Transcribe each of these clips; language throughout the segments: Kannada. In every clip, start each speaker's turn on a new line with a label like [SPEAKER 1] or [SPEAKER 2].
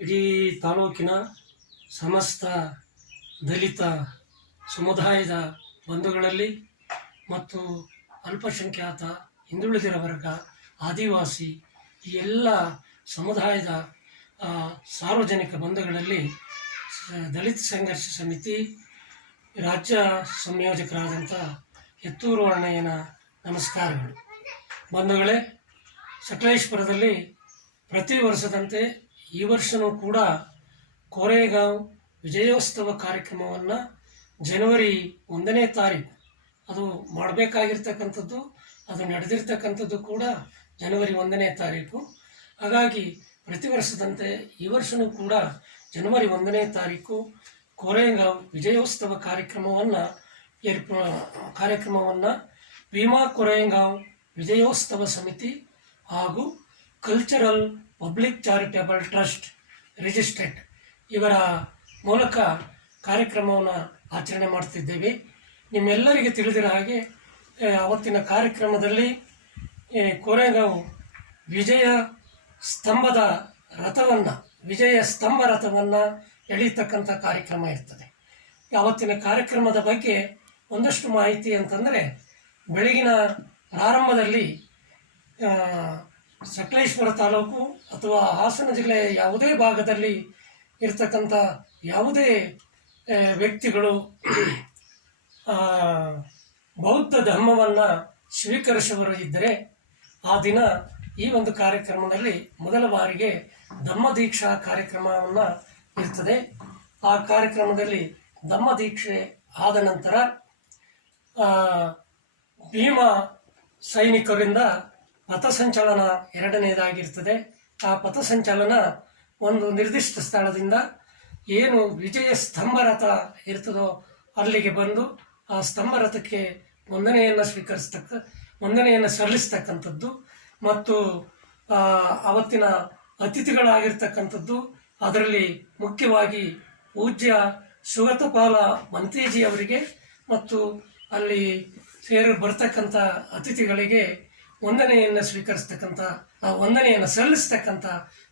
[SPEAKER 1] ಇಡೀ ತಾಲೂಕಿನ ಸಮಸ್ತ ದಲಿತ ಸಮುದಾಯದ ಬಂಧುಗಳಲ್ಲಿ ಮತ್ತು ಅಲ್ಪಸಂಖ್ಯಾತ ಹಿಂದುಳಿದಿರ ವರ್ಗ, ಆದಿವಾಸಿ, ಈ ಎಲ್ಲ ಸಮುದಾಯದ ಸಾರ್ವಜನಿಕ ಬಂಧುಗಳಲ್ಲಿ ದಲಿತ ಸಂಘರ್ಷ ಸಮಿತಿ ರಾಜ್ಯ ಸಂಯೋಜಕರಾದಂಥ ಎತ್ತೂರು ಅಣ್ಣಯ್ಯನ ನಮಸ್ಕಾರಗಳು. ಬಂಧುಗಳೇ, ಸಕಲೇಶ್ಪುರದಲ್ಲಿ ಪ್ರತಿ ವರ್ಷದಂತೆ ಈ ವರ್ಷವೂ ಕೂಡ ಕೋರೆಗಾಂವ್ ವಿಜಯೋತ್ಸವ ಕಾರ್ಯಕ್ರಮವನ್ನು ಜನವರಿ ಒಂದನೇ ತಾರೀಕು ಅದು ಮಾಡಬೇಕಾಗಿರ್ತಕ್ಕಂಥದ್ದು, ಅದು ನಡೆದಿರ್ತಕ್ಕಂಥದ್ದು ಕೂಡ ಜನವರಿ ಒಂದನೇ ತಾರೀಕು ಹಾಗಾಗಿ ಪ್ರತಿ ವರ್ಷದಂತೆ ಈ ವರ್ಷವೂ ಕೂಡ ಜನವರಿ ಒಂದನೇ ತಾರೀಕು ಕೋರೆಗಾಂವ್ ವಿಜಯೋತ್ಸವ ಕಾರ್ಯಕ್ರಮವನ್ನು ಏರ್ಪ, ಕಾರ್ಯಕ್ರಮವನ್ನು ಭೀಮಾ ಕೊರೆಗಾಂವ್ ವಿಜಯೋತ್ಸವ ಸಮಿತಿ ಹಾಗೂ cultural public charitable trust registered ಇವರ ಮೂಲಕ ಕಾರ್ಯಕ್ರಮವನ್ನು ಆಚರಣೆ ಮಾಡ್ತಿದ್ದೇವೆ. ನಿಮ್ಮೆಲ್ಲರಿಗೆ ತಿಳಿದಿರೋ ಹಾಗೆ ಅವತ್ತಿನ ಕಾರ್ಯಕ್ರಮದಲ್ಲಿ ಕೋರೆಗಾವ್ ವಿಜಯ ಸ್ತಂಭದ ರಥವನ್ನು, ವಿಜಯ ಸ್ತಂಭ ರಥವನ್ನು ಎಳೀತಕ್ಕಂಥ ಕಾರ್ಯಕ್ರಮ ಇರ್ತದೆ. ಅವತ್ತಿನ ಕಾರ್ಯಕ್ರಮದ ಬಗ್ಗೆ ಒಂದಷ್ಟು ಮಾಹಿತಿ ಅಂತಂದರೆ, ಬೆಳಗಿನ ಪ್ರಾರಂಭದಲ್ಲಿ ಸಕಲೇಶ್ವರ ತಾಲೂಕು ಅಥವಾ ಹಾಸನ ಜಿಲ್ಲೆಯ ಯಾವುದೇ ಭಾಗದಲ್ಲಿ ಇರ್ತಕ್ಕಂಥ ಯಾವುದೇ ವ್ಯಕ್ತಿಗಳು ಬೌದ್ಧ ಧರ್ಮವನ್ನು ಸ್ವೀಕರಿಸುವರು ಇದ್ದರೆ ಆ ದಿನ ಈ ಒಂದು ಕಾರ್ಯಕ್ರಮದಲ್ಲಿ ಮೊದಲ ಬಾರಿಗೆ ಧಮ್ಮ ದೀಕ್ಷಾ ಕಾರ್ಯಕ್ರಮವನ್ನು ಇರ್ತದೆ. ಆ ಕಾರ್ಯಕ್ರಮದಲ್ಲಿ ಧಮ್ಮ ದೀಕ್ಷೆ ಆದ ನಂತರ ಭೀಮ ಸೈನಿಕರಿಂದ ಪಥಸಂಚಲನ ಎರಡನೇದಾಗಿರ್ತದೆ. ಆ ಪಥಸಂಚಲನ ಒಂದು ನಿರ್ದಿಷ್ಟ ಸ್ಥಳದಿಂದ ಏನು ವಿಜಯ ಸ್ತಂಭ ರಥ ಇರ್ತದೋ ಅಲ್ಲಿಗೆ ಬಂದು ಆ ಸ್ತಂಭ ರಥಕ್ಕೆ ವಂದನೆಯನ್ನು ಸ್ವೀಕರಿಸ್ತಕ್ಕ, ವಂದನೆಯನ್ನು ಸಲ್ಲಿಸ್ತಕ್ಕಂಥದ್ದು ಮತ್ತು ಅವತ್ತಿನ ಅತಿಥಿಗಳಾಗಿರ್ತಕ್ಕಂಥದ್ದು. ಅದರಲ್ಲಿ ಮುಖ್ಯವಾಗಿ ಪೂಜ್ಯ ಸುಗತಪಾಲ ಮಂತ್ರಿಜಿ ಅವರಿಗೆ ಮತ್ತು ಅಲ್ಲಿ ಸೇರಿ ಬರ್ತಕ್ಕಂಥ ಅತಿಥಿಗಳಿಗೆ ವಂದನೆಯನ್ನು ಸ್ವೀಕರಿಸ್ತಕ್ಕಂಥ, ಆ ವಂದನೆಯನ್ನು ಸಲ್ಲಿಸ್ತಕ್ಕಂಥ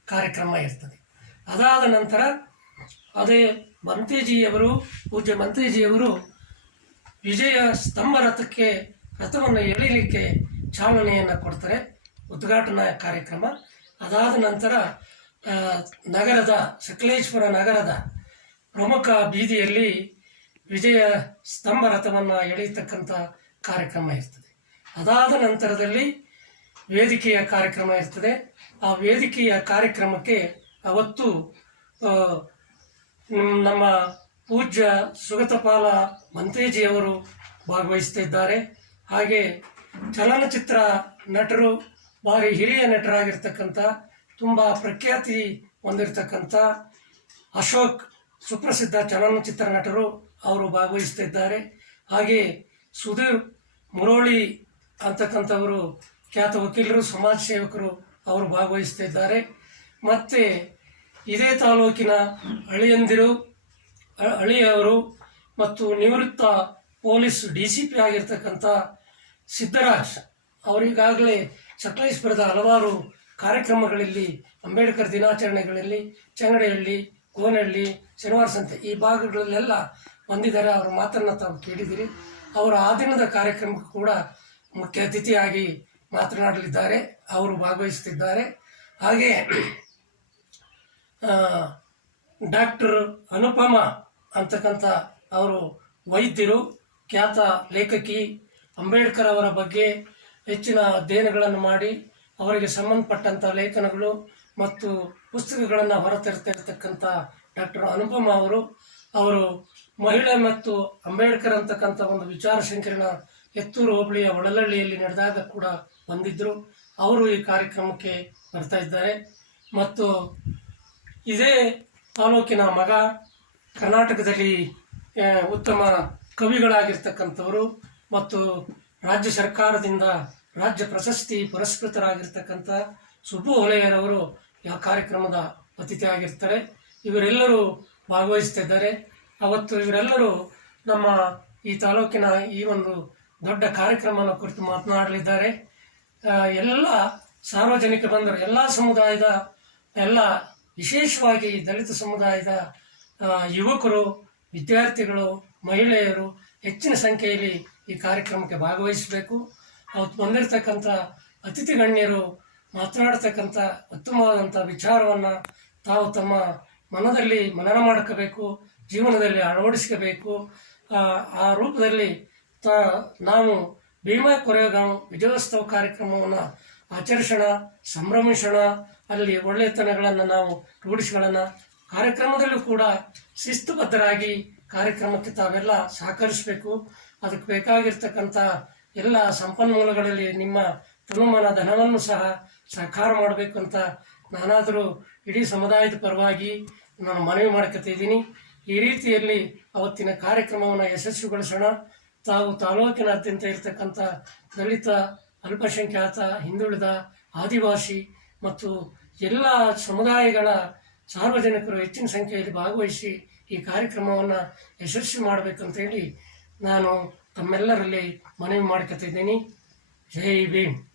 [SPEAKER 1] ಕಾರ್ಯಕ್ರಮ ಇರ್ತದೆ. ಅದಾದ ನಂತರ ಅದೇ ಮಂತ್ರಿಜಿಯವರು, ಪೂಜ್ಯ ಮಂತ್ರಿಜಿಯವರು ವಿಜಯ ಸ್ತಂಭ ರಥಕ್ಕೆ, ರಥವನ್ನು ಎಳಿಲಿಕ್ಕೆ ಚಾಲನೆಯನ್ನು ಕೊಡ್ತಾರೆ. ಉದ್ಘಾಟನಾ ಕಾರ್ಯಕ್ರಮ. ಅದಾದ ನಂತರ ನಗರದ, ಸಕಲೇಶ್ವರ ನಗರದ ಪ್ರಮುಖ ಬೀದಿಯಲ್ಲಿ ವಿಜಯ ಸ್ತಂಭ ರಥವನ್ನು ಎಳೆಯತಕ್ಕಂಥ ಕಾರ್ಯಕ್ರಮ ಇರ್ತದೆ. ಅದಾದ ನಂತರದಲ್ಲಿ ವೇದಿಕೆಯ ಕಾರ್ಯಕ್ರಮ ಇರ್ತದೆ. ಆ ವೇದಿಕೆಯ ಕಾರ್ಯಕ್ರಮಕ್ಕೆ ಅವತ್ತು ನಮ್ಮ ಪೂಜ್ಯ ಸುಗತಪಾಲ ಮಂತೇಜಿಯವರು ಭಾಗವಹಿಸುತ್ತಿದ್ದಾರೆ ಹಾಗೆ ಚಲನಚಿತ್ರ ನಟರು, ಭಾರಿ ಹಿರಿಯ ನಟರಾಗಿರ್ತಕ್ಕಂಥ, ತುಂಬ ಪ್ರಖ್ಯಾತಿ ಹೊಂದಿರತಕ್ಕಂಥ ಅಶೋಕ್ ಸುಪ್ರಸಿದ್ಧ ಚಲನಚಿತ್ರ ನಟರು ಅವರು ಭಾಗವಹಿಸ್ತಿದ್ದಾರೆ. ಹಾಗೆ ಸುಧೀರ್ ಮುರೋಳಿ ಅಂತಕ್ಕಂಥವರು ಖ್ಯಾತ ವಕೀಲರು, ಸಮಾಜ ಸೇವಕರು ಅವರು ಭಾಗವಹಿಸ್ತಿದ್ದಾರೆ ಮತ್ತು ಇದೇ ತಾಲೂಕಿನ ಅಳಿಯಂದಿರು ಹಳಿಯವರು ಮತ್ತು ನಿವೃತ್ತ ಪೊಲೀಸ್ ಡಿ ಸಿ ಪಿ ಆಗಿರ್ತಕ್ಕಂಥ ಸಿದ್ದರಾಜ್, ಅವರಿಗಾಗಲೇ ಸಕಲೇಶ್ಪುರದ ಹಲವಾರು ಕಾರ್ಯಕ್ರಮಗಳಲ್ಲಿ, ಅಂಬೇಡ್ಕರ್ ದಿನಾಚರಣೆಗಳಲ್ಲಿ ಚಂಗಡಿಹಳ್ಳಿ ಕೋನಹಳ್ಳಿ, ಶನಿವಾರ ಸಂತೆ ಈ ಭಾಗಗಳಲ್ಲೆಲ್ಲ ಬಂದಿದ್ದಾರೆ. ಅವರ ಮಾತನ್ನು ತಾವು ಕೇಳಿದಿರಿ ಅವರ ಆ ದಿನದ ಕಾರ್ಯಕ್ರಮಕ್ಕೂ ಕೂಡ ಮುಖ್ಯ ಅತಿಥಿಯಾಗಿ ಮಾತನಾಡಲಿದ್ದಾರೆ. ಅವರು ಭಾಗವಹಿಸುತ್ತಿದ್ದಾರೆ. ಹಾಗೆ ಡಾಕ್ಟರ್ ಅನುಪಮ ಅಂತಕ್ಕಂಥ ಅವರು ವೈದ್ಯರು, ಖ್ಯಾತ ಲೇಖಕಿ ಅಂಬೇಡ್ಕರ್ ಅವರ ಬಗ್ಗೆ ಹೆಚ್ಚಿನ ಅಧ್ಯಯನಗಳನ್ನು ಮಾಡಿ, ಅವರಿಗೆ ಸಂಬಂಧಪಟ್ಟಂಥ ಲೇಖನಗಳು ಮತ್ತು ಪುಸ್ತಕಗಳನ್ನು ಹೊರತರ್ತಿರ್ತಕ್ಕಂಥ ಡಾಕ್ಟರ್ ಅನುಪಮ ಅವರು ಅವರು ಮಹಿಳೆ ಮತ್ತು ಅಂಬೇಡ್ಕರ್ ಅಂತಕ್ಕಂಥ ಒಂದು ವಿಚಾರ ಸಂಕಿರಣ ಎತ್ತೂರು ಹೋಬಳಿಯ ಒಳಲಳ್ಳಿಯಲ್ಲಿ ನಡೆದಾಗ ಕೂಡ ಬಂದಿದ್ದರು ಅವರು ಈ ಕಾರ್ಯಕ್ರಮಕ್ಕೆ ಬರ್ತಾ ಇದ್ದಾರೆ. ಮತ್ತು ಇದೇ ತಾಲೂಕಿನ ಮಗ ಕರ್ನಾಟಕದಲ್ಲಿ ಉತ್ತಮ ಕವಿಗಳಾಗಿರ್ತಕ್ಕಂಥವರು ಮತ್ತು ರಾಜ್ಯ ಸರ್ಕಾರದಿಂದ ರಾಜ್ಯ ಪ್ರಶಸ್ತಿ ಪುರಸ್ಕೃತರಾಗಿರ್ತಕ್ಕಂಥ ಸುಬ್ಬು ಹೊಲೆಯರವರು ಯಾವ ಕಾರ್ಯಕ್ರಮದ ಅತಿಥಿಯಾಗಿರ್ತಾರೆ ಇವರೆಲ್ಲರೂ ಭಾಗವಹಿಸ್ತಿದ್ದಾರೆ ಅವತ್ತು ಇವರೆಲ್ಲರೂ ನಮ್ಮ ಈ ತಾಲೂಕಿನ ಈ ಒಂದು ದೊಡ್ಡ ಕಾರ್ಯಕ್ರಮನ ಕುರಿತು ಮಾತನಾಡಲಿದ್ದಾರೆ. ಎಲ್ಲ ಸಾರ್ವಜನಿಕ ಬಂದರು ಎಲ್ಲ ಸಮುದಾಯದ ಎಲ್ಲ ವಿಶೇಷವಾಗಿ ದಲಿತ ಸಮುದಾಯದ ಯುವಕರು ವಿದ್ಯಾರ್ಥಿಗಳು ಮಹಿಳೆಯರು ಹೆಚ್ಚಿನ ಸಂಖ್ಯೆಯಲ್ಲಿ ಈ ಕಾರ್ಯಕ್ರಮಕ್ಕೆ ಭಾಗವಹಿಸಬೇಕು. ಅವತ್ತು ಬಂದಿರತಕ್ಕಂಥ ಅತಿಥಿ ಗಣ್ಯರು ಮಾತನಾಡತಕ್ಕಂಥ ಉತ್ತಮವಾದಂಥ ವಿಚಾರವನ್ನು ತಾವು ತಮ್ಮ ಮನದಲ್ಲಿ ಮನನ ಮಾಡ್ಕೋಬೇಕು ಜೀವನದಲ್ಲಿ ಅಳವಡಿಸ್ಕೋಬೇಕು. ಆ, ರೂಪದಲ್ಲಿ ನಾವು ಭೀಮಾ ಕೊರೆಗಾಂವ್ ವಿಜಯೋತ್ಸವ ಕಾರ್ಯಕ್ರಮವನ್ನು ಆಚರಿಸೋಣ, ಸಂಭ್ರಮಿಸೋಣ, ಅಲ್ಲಿ ಒಳ್ಳೆತನಗಳನ್ನು ನಾವು ರೂಢಿಸಿಕೊಳ್ಳೋಣ. ಕಾರ್ಯಕ್ರಮದಲ್ಲೂ ಕೂಡ ಶಿಸ್ತುಬದ್ಧರಾಗಿ ಕಾರ್ಯಕ್ರಮಕ್ಕೆ ತಾವೆಲ್ಲ ಸಹಕರಿಸಬೇಕು. ಅದಕ್ಕೆ ಬೇಕಾಗಿರ್ತಕ್ಕಂಥ ಎಲ್ಲ ಸಂಪನ್ಮೂಲಗಳಲ್ಲಿ ನಿಮ್ಮ ತನುಮನ ಧನವನ್ನು ಸಹ ಸಹಕಾರ ಮಾಡಬೇಕು ಅಂತ ನಾನಾದರೂ ಇಡೀ ಸಮುದಾಯದ ಪರವಾಗಿ ನಾನು ಮನವಿ ಮಾಡ್ಕೊತಿದ್ದೀನಿ ಈ ರೀತಿಯಲ್ಲಿ ಅವತ್ತಿನ ಕಾರ್ಯಕ್ರಮವನ್ನು ಯಶಸ್ವಿಗೊಳಿಸೋಣ. ತಾವು ತಾಲೂಕಿನಾದ್ಯಂತ ಇರತಕ್ಕಂಥ ದಲಿತ, ಅಲ್ಪಸಂಖ್ಯಾತ, ಹಿಂದುಳಿದ, ಆದಿವಾಸಿ ಮತ್ತು ಎಲ್ಲ ಸಮುದಾಯಗಳ ಸಾರ್ವಜನಿಕರು ಹೆಚ್ಚಿನ ಸಂಖ್ಯೆಯಲ್ಲಿ ಭಾಗವಹಿಸಿ ಈ ಕಾರ್ಯಕ್ರಮವನ್ನು ಯಶಸ್ವಿ ಮಾಡಬೇಕಂತೇಳಿ ನಾನು ತಮ್ಮೆಲ್ಲರಲ್ಲಿ ಮನವಿ ಮಾಡ್ಕೊತಿದ್ದೀನಿ. ಜೈ ಭೀಮ್.